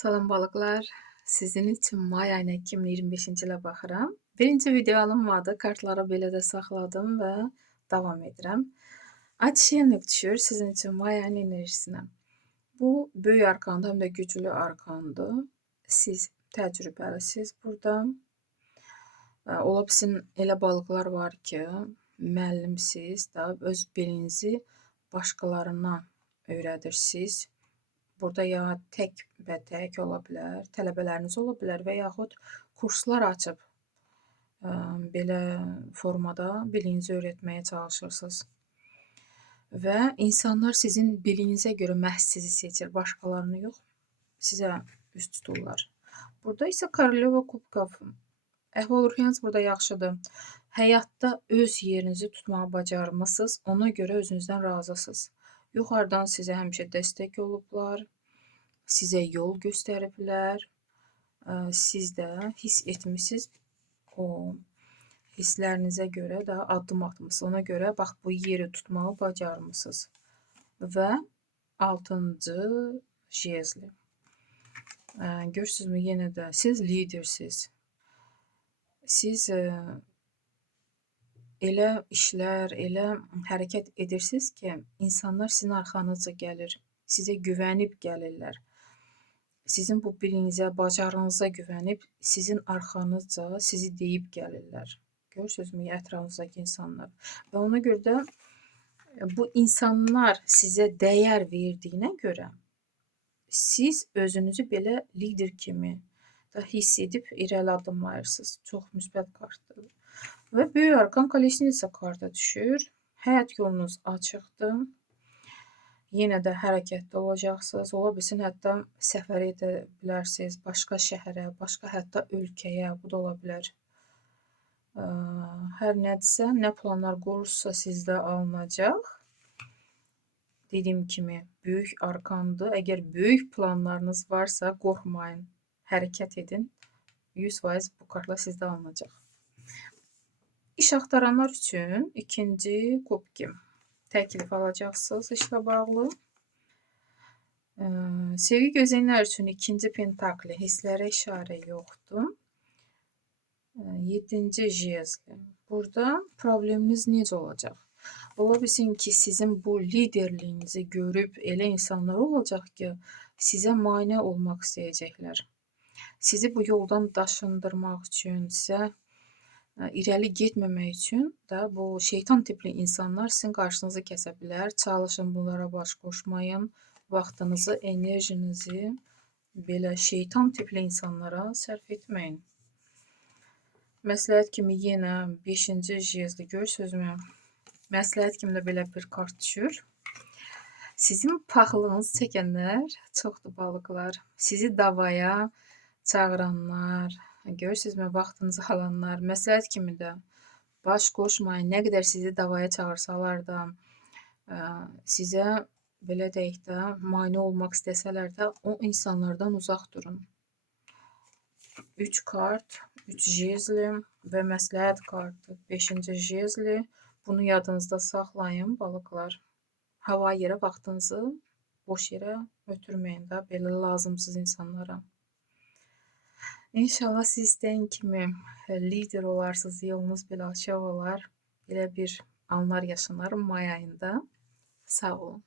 Salam balıqlar. Sizin üçün may ayına 2025-ci ilə baxıram. Birinci video alınmadı. Kartları belə də saxladım və davam edirəm. Ay çiçəğini düşür sizin üçün may ayının enerjisinə. Bu böyük arkandır, həm də güclü arkandır. Siz təcrübəlisiniz burada. Ola bilsin elə balıqlar var ki, müəllimsiz də öz bilinizi başqalarına öyrədirsiniz. Burada ya tək və tək ola bilər, tələbələriniz ola bilər və yaxud kurslar açıb belə formada biliyinizi öyrətməyə çalışırsınız. Və insanlar sizin biliyinizə görə məhz sizi seçir, başqalarını yox, sizə üst tuturlar. Burada isə Koroleva Kubkov. Əhval-ruhiyyəniz burada yaxşıdır. Həyatda öz yerinizi tutmağı bacarmısınız, ona görə özünüzdən razısınız. Yuxarıdan sizə həmişə dəstək olublar, sizə yol göstəriblər, siz də hiss etmisiniz, o hisslərinizə görə də addım atmışsınız. Ona görə bax bu yeri tutmağı bacarmısınız. Və 6-cı jezli. Görürsünüzmü, yenə də siz lidersiniz. Siz elə işlər, elə hərəkət edirsiniz ki, insanlar sizin arxanızca gəlir, sizə güvənib gəlirlər. Sizin bu bilinizə, bacarığınıza güvənib, sizin arxanızca sizi deyib gəlirlər. Görürsünüzmü, ətrafınızdakı insanlar. Və ona görə də bu insanlar sizə dəyər verdiyinə görə, siz özünüzü belə lider kimi da hiss edib irəli addımlayırsınız. Çox müsbət kartdır. Və böyük arkan Kolesnitsa kartı düşür. Həyat yolunuz açıqdır. Yenə də hərəkətdə olacaqsınız. Ola bilsin, hətta səfər edə bilərsiniz başqa şəhərə, başqa hətta ölkəyə. Bu da ola bilər. Hər nədirsə, nə planlar qurursa sizdə alınacaq. Dediyim kimi, böyük arkandır. Əgər böyük planlarınız varsa, qorxmayın. Hərəkət edin. 100% bu kartlar sizdə alınacaq. İş axtaranlar üçün ikinci kubki. Təklif alacaqsınız işlə bağlı. Sevgi gözləyənlər üçün ikinci pentakli. Hisslərə işarə yoxdur. 7-ci jezli. Burada probleminiz necə olacaq? Ola bilsin ki, sizin bu liderliyinizi görüb elə insanlar olacaq ki, sizə mane olmaq istəyəcəklər. Sizi bu yoldan daşındırmaq üçün, sizə irəli getməmək üçün də bu şeytan tipli insanlar sizin qarşınızı kəsə bilər. Çalışın, bunlara baş qoşmayın. Vaxtınızı, enerjinizi belə şeytan tipli insanlara sərf etməyin. Məsləhət kimi yenə 5-ci jezli görürsünüzmü? Məsləhət kimi də belə bir kart düşür. Sizin paxıllığınızı çəkənlər çoxdur balıqlar. Sizi davaya çağıranlar, görürsünüzmü, vaxtınızı alanlar. Məsləhət kimi də baş qoşmayın. Nə qədər sizi davaya çağırsalar da, sizə belə deyək də, mane olmaq istəsələr də, o insanlardan uzaq durun. 3 kart, 3 jezli və məsləhət kartı, 5-ci jezli. Bunu yadınızda saxlayın, balıqlar. Hava yerə vaxtınızı boş yerə ötürməyin də, belə lazımsız insanlara. İnşallah siz istəyən kimi lider olarsınız, yolunuz belə açıq olar. Belə bir anlar yaşanar may ayında. Sağ olun.